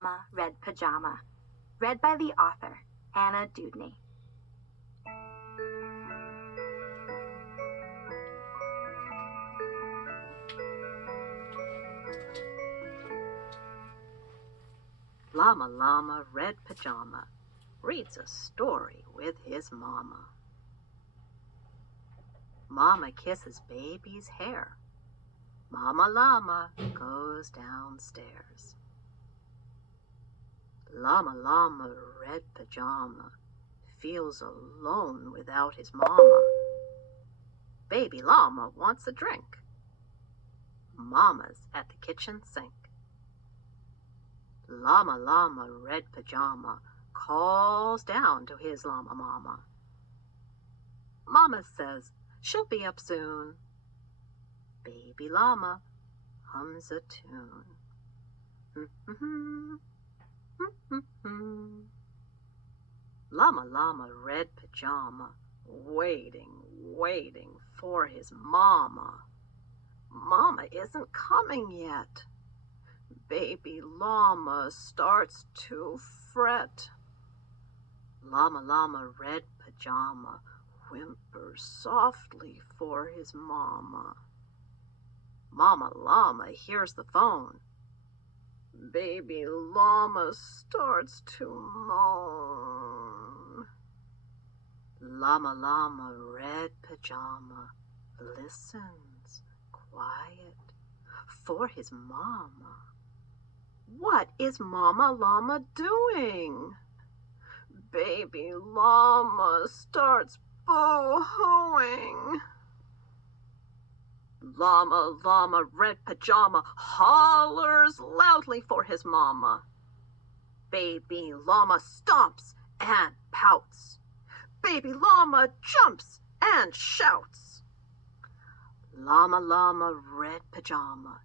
Llama Red Pajama, read by the author, Anna Dewdney. Llama Llama Red Pajama reads a story with his mama. Mama kisses baby's hair. Mama Llama goes downstairs. Llama Llama Red Pajama feels alone without his mama. Baby Llama wants a drink. Mama's at the kitchen sink. Llama Llama Red Pajama calls down to his llama mama. Mama says she'll be up soon. Baby Llama hums a tune. Llama Llama Red Pajama waiting for his mama. Mama isn't coming yet. Baby Llama starts to fret. Llama Llama Red Pajama whimpers softly for his mama. Mama Llama hears the phone. Baby Llama starts to moan. Llama Llama Red Pajama listens quiet for his mama. What is Mama Llama doing? Baby Llama starts boo-hooing. Llama Llama Red Pajama hollers loudly for his mama. Baby Llama stomps and pouts. Baby Llama jumps and shouts. Llama Llama Red Pajama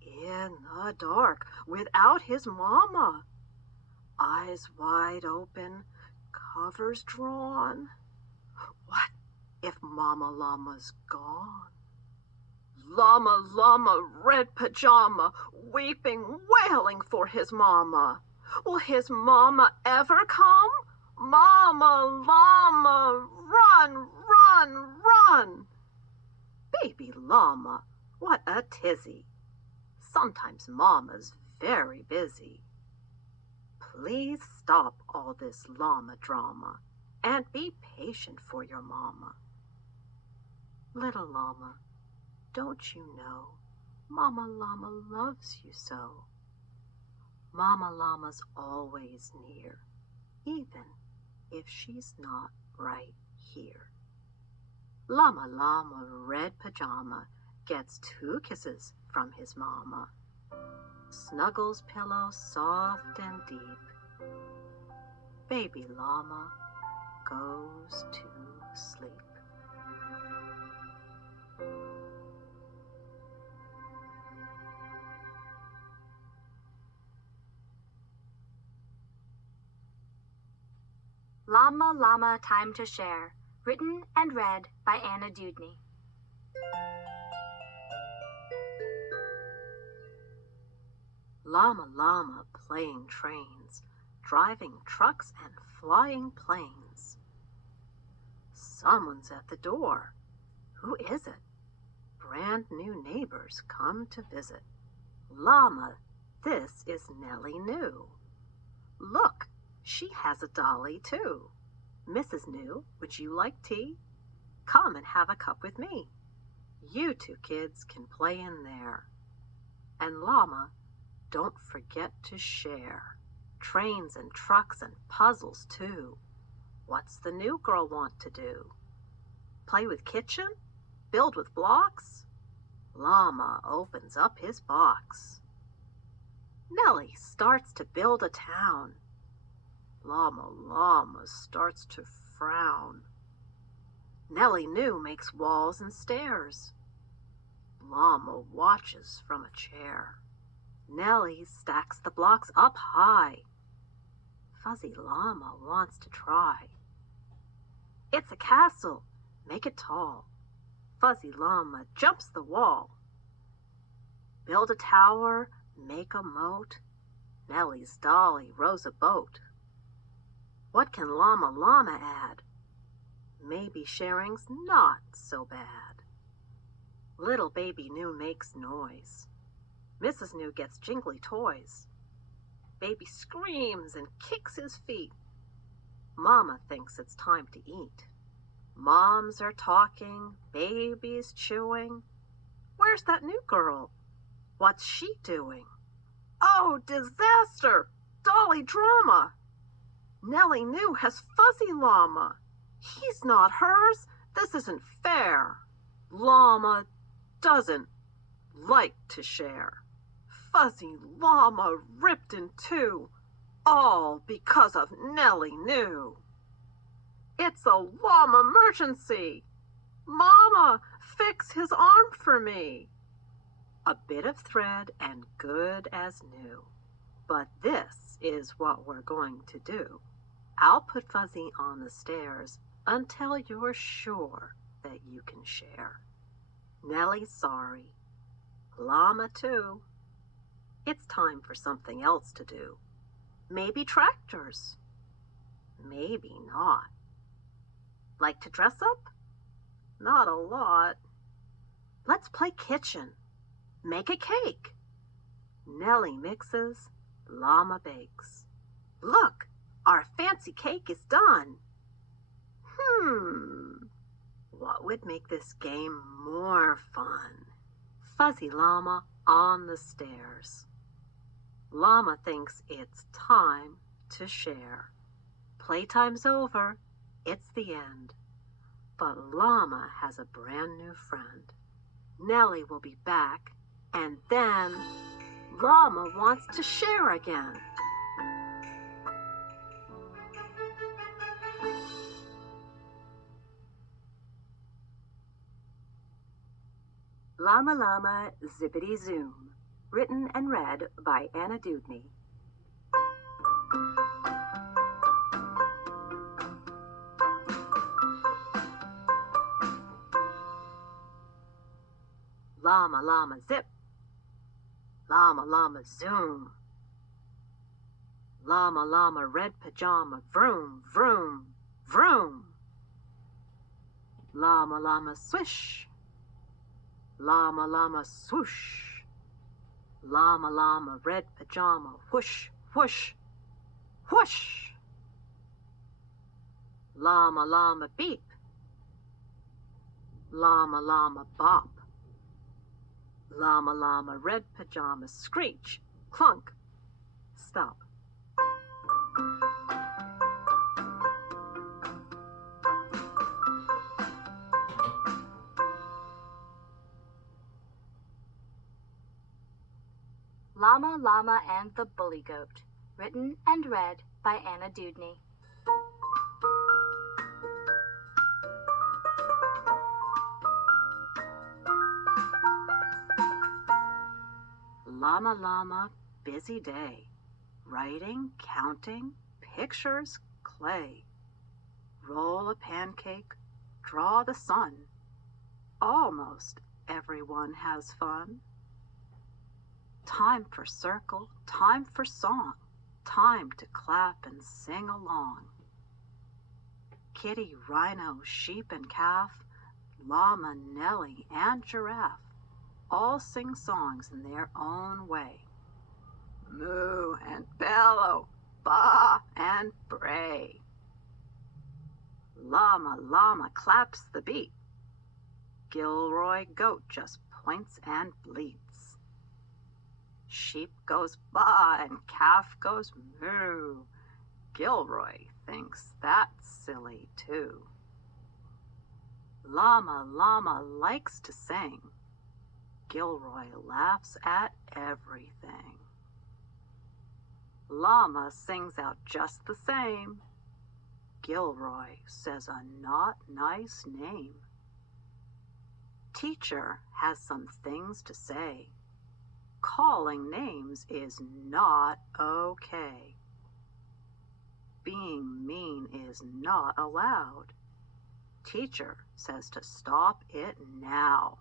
in the dark without his mama. Eyes wide open, covers drawn. What if Mama Llama's gone? Llama Llama Red Pajama weeping, wailing for his mama. Will his mama ever come? Mama Llama, run, run, run. Baby Llama, what a tizzy. Sometimes Mama's very busy. Please stop all this llama drama and be patient for your mama. Little llama, don't you know Mama Llama loves you so? Mama Llama's always near, even if she's not right here. Llama Llama Red Pajama gets 2 kisses from his mama. Snuggles pillow soft and deep. Baby Llama goes to sleep. Llama Llama Time to Share, written and read by Anna Dewdney. Llama Llama playing trains, driving trucks and flying planes. Someone's at the door. Who is it? Brand new neighbors come to visit. Llama, this is Nelly New. Look, she has a dolly too. Mrs. New, would you like tea? Come and have a cup with me. You 2 kids can play in there. And Llama, don't forget to share. Trains and trucks and puzzles too. What's the new girl want to do? Play with kitchen? Build with blocks? Llama opens up his box. Nelly starts to build a town. Llama Llama starts to frown. Nelly New makes walls and stairs. Llama watches from a chair. Nelly stacks the blocks up high. Fuzzy Llama wants to try. It's a castle, make it tall. Fuzzy Llama jumps the wall. Build a tower, make a moat. Nelly's dolly rows a boat. What can Llama Llama add? Maybe sharing's not so bad. Little baby New makes noise. Mrs. New gets jingly toys. Baby screams and kicks his feet. Mama thinks it's time to eat. Moms are talking, babies chewing. Where's that new girl? What's she doing? Oh, disaster! Dolly drama! Nelly New has Fuzzy Llama. He's not hers. This isn't fair. Llama doesn't like to share. Fuzzy Llama ripped in two, all because of Nelly New. It's a llama emergency. Mama, fix his arm for me. A bit of thread and good as new. But this is what we're going to do. I'll put Fuzzy on the stairs until you're sure that you can share. Nelly's sorry. Llama too. It's time for something else to do. Maybe tractors. Maybe not. Like to dress up? Not a lot. Let's play kitchen. Make a cake. Nelly mixes, Llama bakes. Look, our fancy cake is done. What would make this game more fun? Fuzzy Llama on the stairs. Llama thinks it's time to share. Playtime's over. It's the end. But Llama has a brand new friend. Nelly will be back, and then Llama wants to share again. Llama Llama Zippity-Zoom, written and read by Anna Dewdney. Llama Llama Zip. Llama Llama Zoom. Llama Llama Red Pajama Vroom, vroom, vroom. Llama Llama Swish. Llama Llama Swoosh. Llama Llama Red Pajama Whoosh, whoosh, whoosh. Llama Llama Beep. Llama Llama Bop. Llama Llama Red Pajama Screech, clunk, stop. Llama Llama and the Bully Goat, written and read by Anna Dewdney. Llama Llama, busy day. Writing, counting, pictures, clay. Roll a pancake, draw the sun. Almost everyone has fun. Time for circle, time for song, time to clap and sing along. Kitty, rhino, sheep and calf, llama, Nelly, and giraffe all sing songs in their own way. Moo and bellow, baa and bray. Llama Llama claps the beat. Gilroy Goat just points and bleats. Sheep goes baa and calf goes moo. Gilroy thinks that's silly too. Llama Llama likes to sing. Gilroy laughs at everything. Llama sings out just the same. Gilroy says a not nice name. Teacher has some things to say. Calling names is not okay. Being mean is not allowed. Teacher says to stop it now.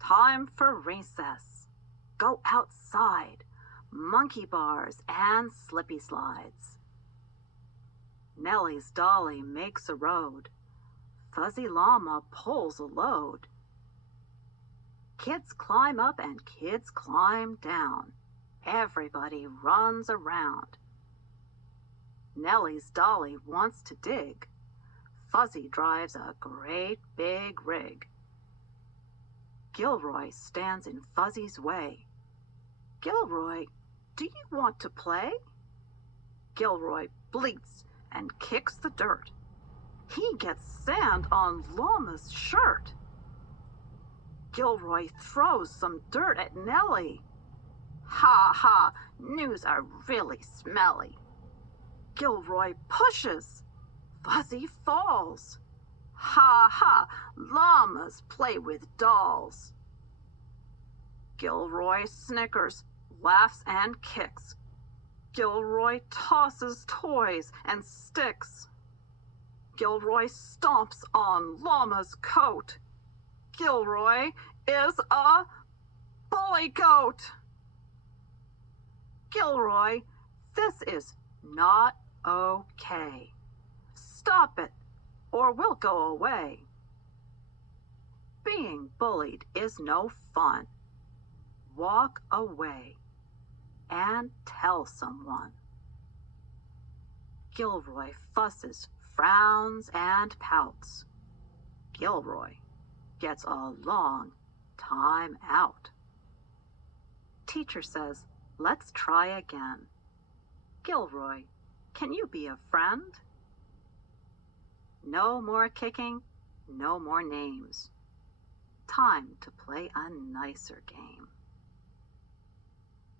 Time for recess. Go outside. monkey bars, and slippy slides. Nelly's dolly makes a road. Fuzzy Llama pulls a load. Kids climb up and kids climb down. Everybody runs around. Nelly's dolly wants to dig. Fuzzy drives a great big rig. Gilroy stands in Fuzzy's way. Gilroy, do you want to play? Gilroy bleats and kicks the dirt. He gets sand on Llama's shirt. Gilroy throws some dirt at Nelly. Ha ha, news are really smelly. Gilroy pushes. Fuzzy falls. Ha ha, llamas play with dolls. Gilroy snickers, laughs and kicks. Gilroy tosses toys and sticks. Gilroy stomps on Llama's coat. Gilroy is a bully goat. Gilroy, this is not okay. Stop it, or we'll go away. Being bullied is no fun. Walk away and tell someone. Gilroy fusses, frowns, and pouts. Gilroy gets a long time out. Teacher says, let's try again. Gilroy, can you be a friend? No more kicking, no more names. Time to play a nicer game.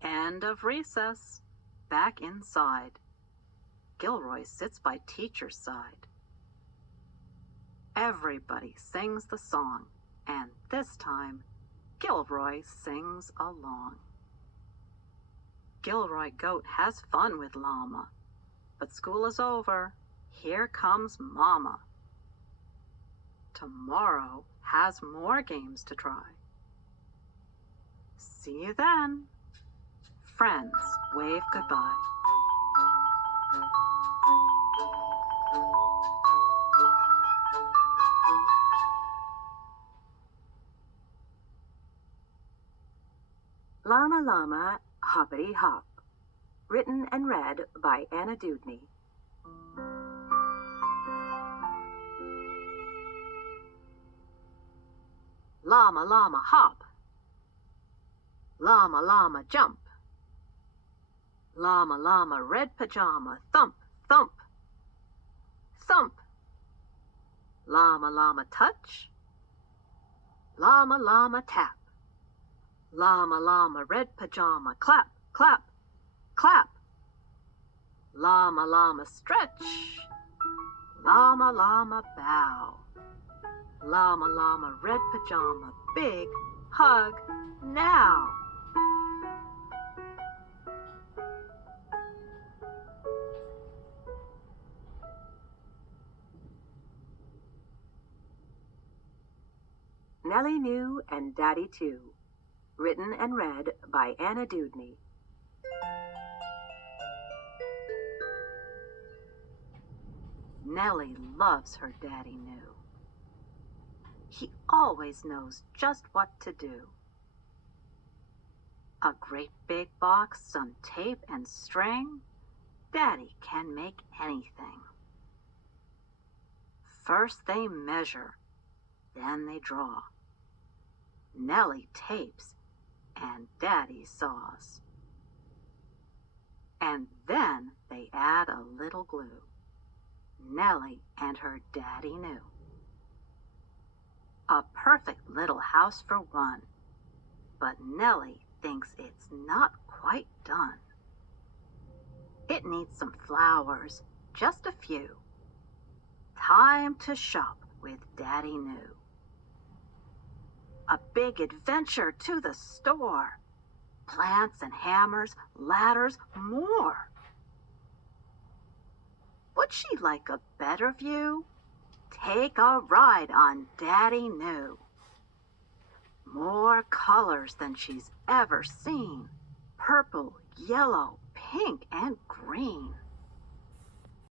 End of recess. Back inside. Gilroy sits by teacher's side. Everybody sings the song, and this time, Gilroy sings along. Gilroy Goat has fun with Llama, but school is over. Here comes Mama. Tomorrow has more games to try. See you then. Friends, wave goodbye. Llama Llama, Hoppity-Hop. Written and read by Anna Dewdney. Llama, llama, hop. Llama, llama, jump. Llama, llama, red pajama, thump, thump. Thump. Llama, llama, touch. Llama, llama, tap. Llama, llama, red pajama, clap, clap, clap. Llama, llama, stretch. Llama, llama, bow. Llama, llama, red pajama, big hug now. Nelly Knew and Daddy Too. Written and read by Anna Dewdney. Nelly loves her Daddy New. He always knows just what to do. A great big box, some tape and string. Daddy can make anything. First they measure, then they draw. Nelly tapes and Daddy saws. And then they add a little glue. Nelly and her Daddy Knew. A perfect little house for one, but Nelly thinks it's not quite done. It needs some flowers, just a few. Time to shop with Daddy Knew. A big adventure to the store. Plants and hammers, ladders, more. Would she like a better view? Take a ride on Daddy Knew. More colors than she's ever seen. Purple, yellow, pink, and green.